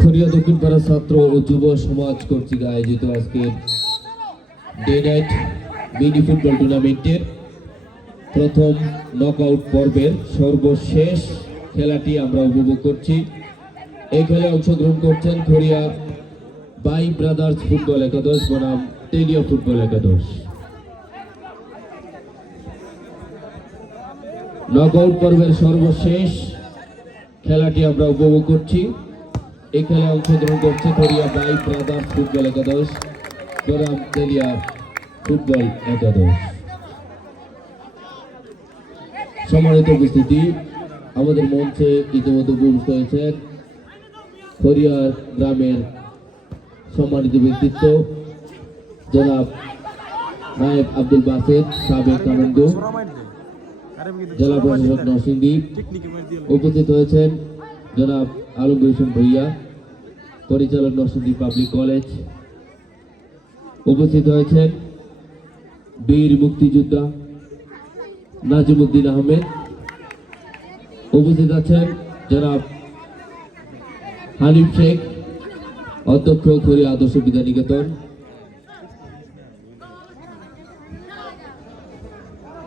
খড়িয়া দক্ষিণপাড়া ছাত্র ও যুব সমাজ কর্তৃক আয়োজিত আজকের ডে নাইট মিনি ফুটবল টুর্নামেন্টের প্রথম নকআউট পর্বের সর্বশেষ খেলাটি আমরা উপভোগ করছি। এই খেলায় অংশগ্রহণ করছেন খড়িয়া বাই ব্রাদার্স ফুটবল একাদশ বনাম তেলিয়া ফুটবল একাদশ। নকআউট পর্বের সর্বশেষ খেলাটি আমরা উপভোগ করছি। এই খেলায় অংশগ্রহণ করছে খড়িয়া বাই ব্রাদার্স ফুটবল একাদশ বনাম তেলিয়া ফুটবল একাদশ। সম্মানিত উপস্থিতি, আমাদের মঞ্চে ইতিমধ্যে উপস্থিত হয়েছেন খড়িয়া গ্রামের সম্মানিত ব্যক্তিত্ব জনাব নায়েব আব্দুল বাসেদ, সাবেক আনন্দ জেলা প্রশাসক নরসিংদী। উপস্থিত হয়েছেন জনাব আলমগীর হোসেন ভূঁইয়া, পরিচালক নরসিংদী পাবলিক কলেজ। উপস্থিত হয়েছেন বীর মুক্তিযোদ্ধা নাজিমউদ্দিন আহমেদ। উপস্থিত আছেন জনাব হানিফ শেখ, অধ্যক্ষ খড়িয়া আদর্শ বিদ্যানিকেতন।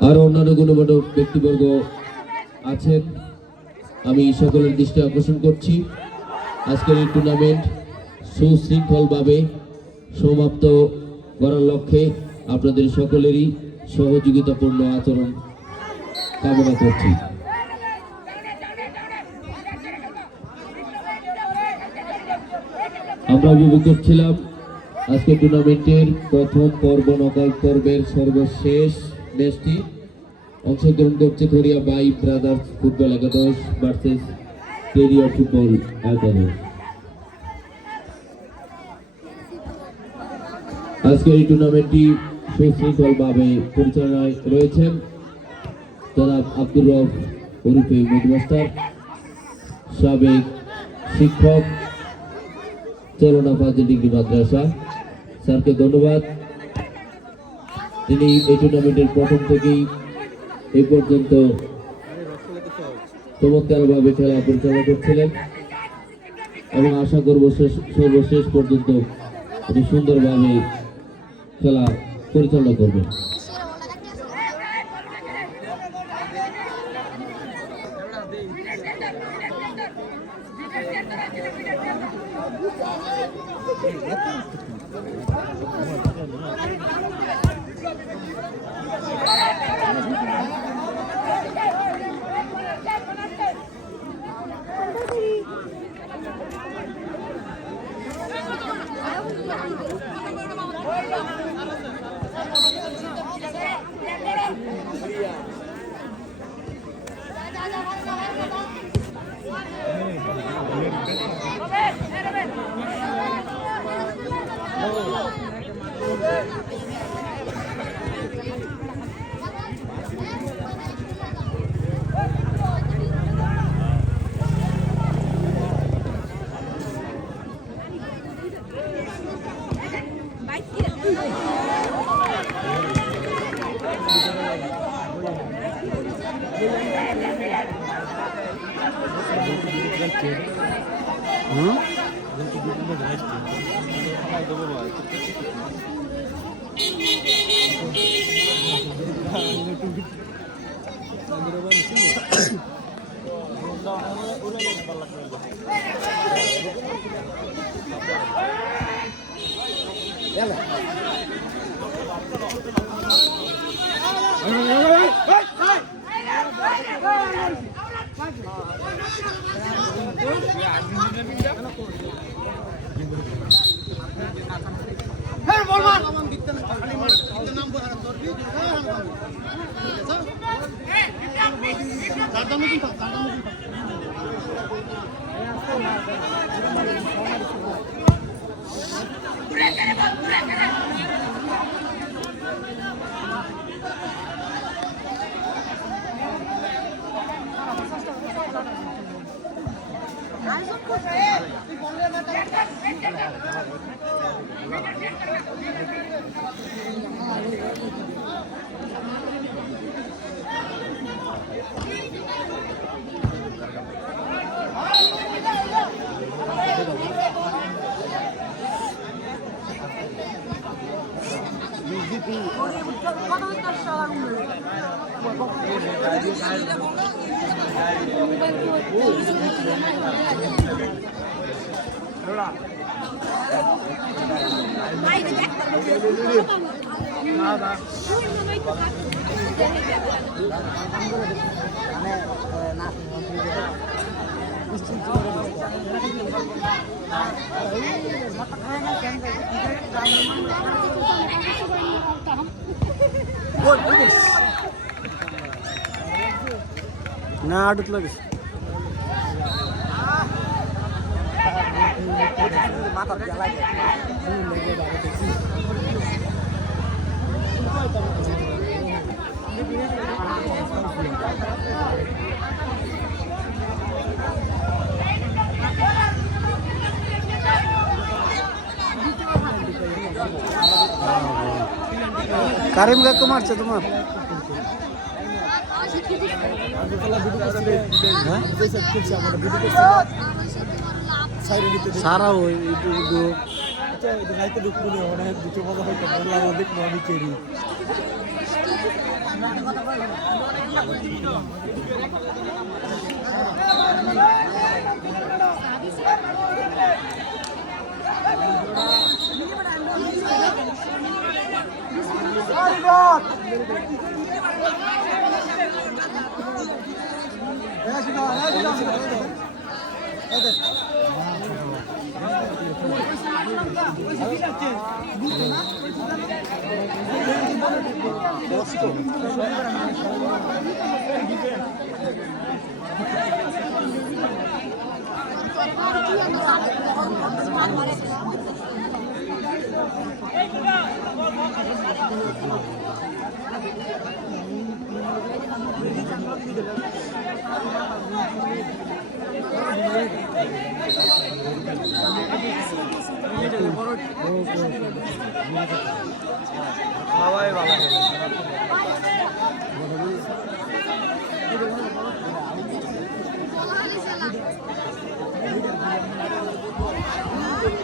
আরো অন্যান্য গণ্যমান্য ব্যক্তিবর্গ আছেন। আমি সকলের দৃষ্টি আকর্ষণ করছি আজকের এই টুর্নামেন্ট সুশৃঙ্খলভাবে সমাপ্ত করার লক্ষ্যে আপনাদের সকলেরই সহযোগিতাপূর্ণ আচরণ কামনা করছি। আমরা উপভোগ করছিলাম আজকে টুর্নামেন্টের প্রথম পর্ব নকআউট পর্বের সর্বশেষ ম্যাচটি। অংশগ্রহণ করছে খড়িয়া বাই ব্রাদার্স ফুটবল একাদশ ভার্সেস তেলিয়া ফুটবল একাদশ। আজকে এই টুর্নামেন্টটি সুশৃঙ্খলভাবে পরিচালনায় রয়েছেন জনাব আব্দুর রব ওরফে মধুমাস্টার, সাবেক শিক্ষক চরনা ফাজিল ডিগ্রি মাদ্রাসা। স্যারকে ধন্যবাদ, তিনি এই টুর্নামেন্টের প্রথম থেকেই এই পর্যন্ত চমৎকারভাবে খেলা পরিচালনা করছিলেন এবং আশা করব সর্বশেষ পর্যন্ত তিনি সুন্দরভাবে খেলা পরিচালনা করবেন। না আড়ত লাগে কারিম কাকু মারছে তোমার সারা ওই দুটো কথা হয়তো বললাম দেখবো আমি কেরি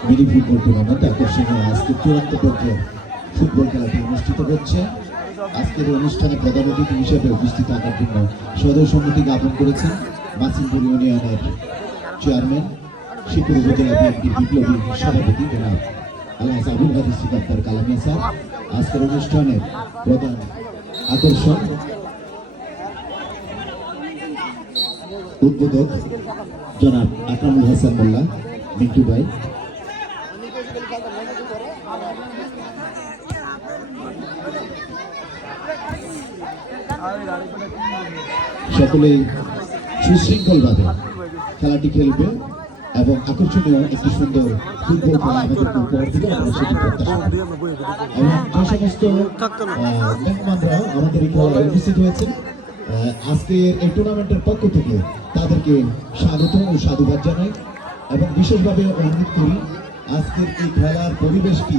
মিনি ফুটবল টুর্নামেন্ট আকর্ষণীয় আজকে চূড়ান্ত পর্যায়ে ফুটবল খেলাটি অনুষ্ঠিত হচ্ছে। আজকের অনুষ্ঠানে প্রধান অতিথি হিসেবে উপস্থিত থাকার জন্য সদয় সম্মতি জ্ঞাপন করেছেন মাসিমপুর ইউনিয়নের চেয়ারম্যান শিবপুর উপজেলা বিএনপির বিপ্লবী সভাপতি জনাব আলহাজ আবুল হাদিস সিকান্দার কালামিয়া স্যার। আজকের অনুষ্ঠানের প্রধান আকর্ষণ উদ্বোধক জনাব আকরামুল হাসান মোল্লা মিন্টু ভাই। সকলেই সুশৃঙ্খলভাবে খেলাটি খেলবে এবং আকর্ষণীয় একটি সুন্দর ফুটবল খেলা আমাদেরকে উপহার দিবে আমরা সেটি প্রত্যাশা করি। এবং যে সমস্ত মেহমানরা আমাদের এই খেলায় উপস্থিত হয়েছেন আজকের এই টুর্নামেন্টের পক্ষ থেকে তাদেরকে স্বাগত ও সাধুবাদ জানাই এবং বিশেষভাবে অনুরোধ করি আজকের এই খেলার পরিবেশটি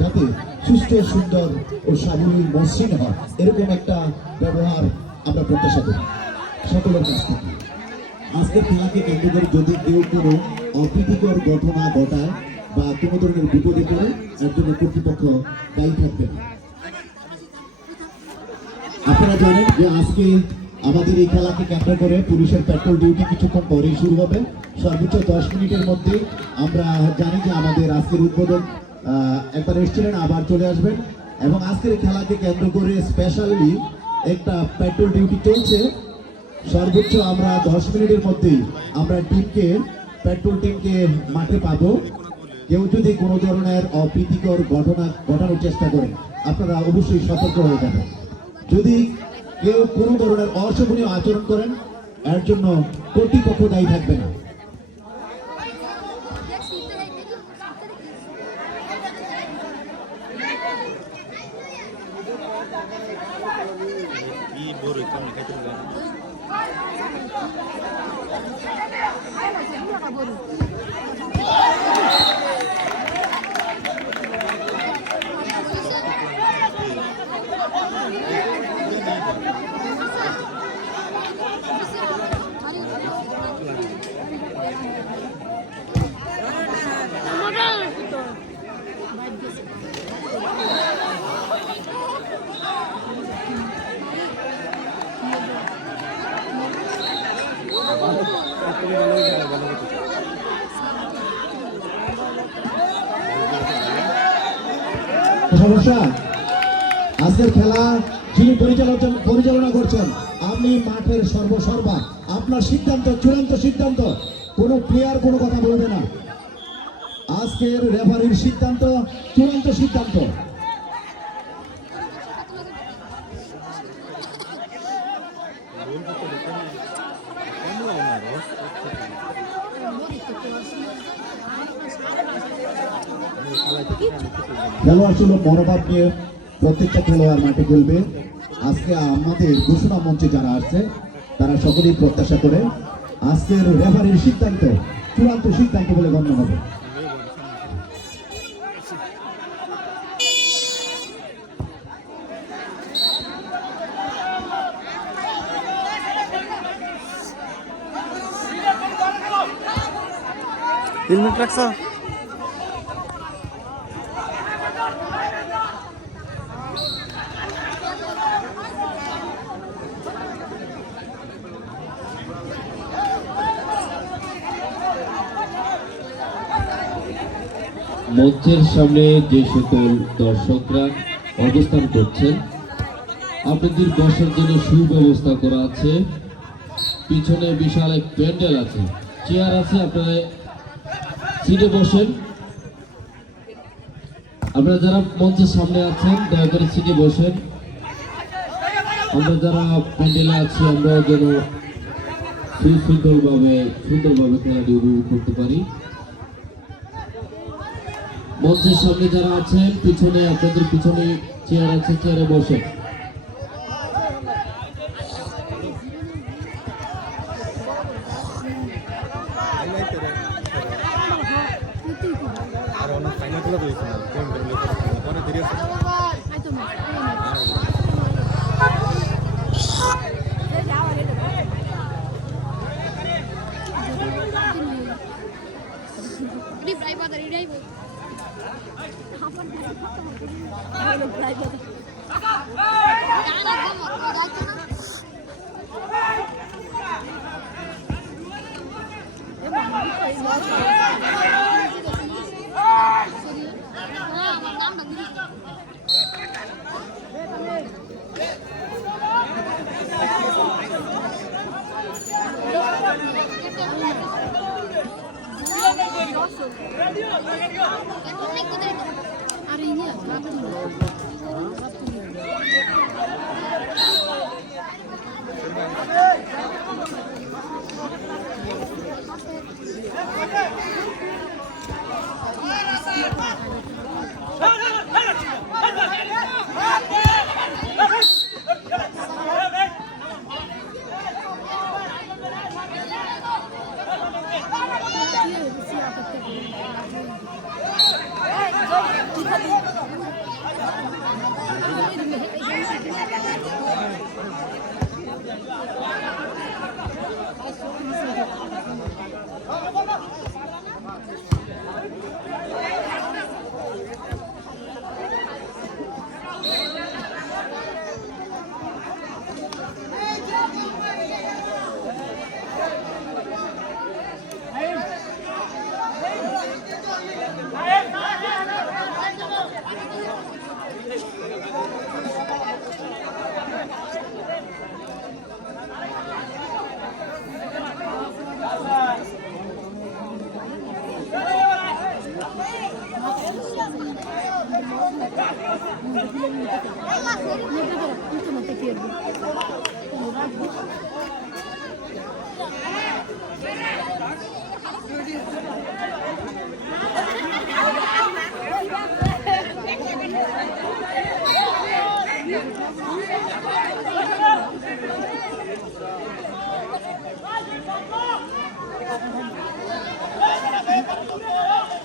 যাতে সুষ্ঠু সুন্দর ও সাবলীল মসৃণ হয় এরকম একটা ব্যবহার আমরা প্রত্যাশা করি সকলের কাছ থেকে। আজকের খেলাকে কেন্দ্র করে যদি কেউ কোনো অপ্রীতিকর ঘটনা ঘটায় বা কোনো ধরনের বিপদে পড়ে একজন কর্তৃপক্ষ দায়ী থাকবে না। আপনারা জানেন যে আজকে আমাদের এই খেলাকে কেন্দ্র করে পুলিশের পেট্রোল ডিউটি কিছুক্ষণ পরেই শুরু হবে। সর্বোচ্চ 10 মিনিটের মধ্যে আমরা জানি যে আমাদের আজকের উদ্বোধক একবার এসেছিলেন, আবার চলে আসবেন এবং আজকের এই খেলাকে কেন্দ্র করে স্পেশালি একটা পেট্রোল ডিউটি চলছে। সর্বোচ্চ আমরা 10 মিনিটের মধ্যেই আমরা পেট্রোল টিমকে মাঠে পাবো। কেউ যদি কোনো ধরনের অপ্রীতিকর ঘটনা ঘটানোর চেষ্টা করেন আপনারা অবশ্যই সতর্ক হয়ে যাবেন। যদি কেউ কোনো ধরনের অশোভনীয় আচরণ করেন এর জন্য কর্তৃপক্ষ দায়ী থাকবে না। সমস্যা আজকের খেলা যিনি পরিচালনা করছেন আপনি মাঠের সর্বসর্বা, আপনার সিদ্ধান্ত চূড়ান্ত সিদ্ধান্ত, কোনো প্লেয়ার কোনো কথা বলবে না। আজকের রেফারির সিদ্ধান্ত চূড়ান্ত সিদ্ধান্ত। খেলোয়াড় ছিল মনোভাব নিয়ে প্রত্যেকটা খেলোয়াড় মাঠে খেলবে। আজকে আমাদের ঘোষণা মঞ্চে যারা আসছে তারা সকলেই প্রত্যাশা করে আজকের রেফারির সিদ্ধান্ত চূড়ান্ত সিদ্ধান্ত বলে গণ্য হবে। হেলমেট রাখছ? মঞ্চের সামনে যে সকল দর্শকরা অবস্থান করছেন আপনাদের বসার জন্য সুব্যবস্থা করা আছে। পিছনে বিশাল এক প্যান্ডেল আছে, চেয়ার আছে, আপনারা সিটে বসেন। আপনারা যারা মঞ্চের সামনে আছেন দয়া করে সিটে বসেন। আমরা যারা প্যান্ডেলে আছি আমরা যেন সুন্দরভাবে খেলাটি উপভোগ করতে পারি। মঞ্চের সামনে যারা আছেন পিছনে আপনাদের পিছনে চেয়ার আছে, চেয়ারে বসেন।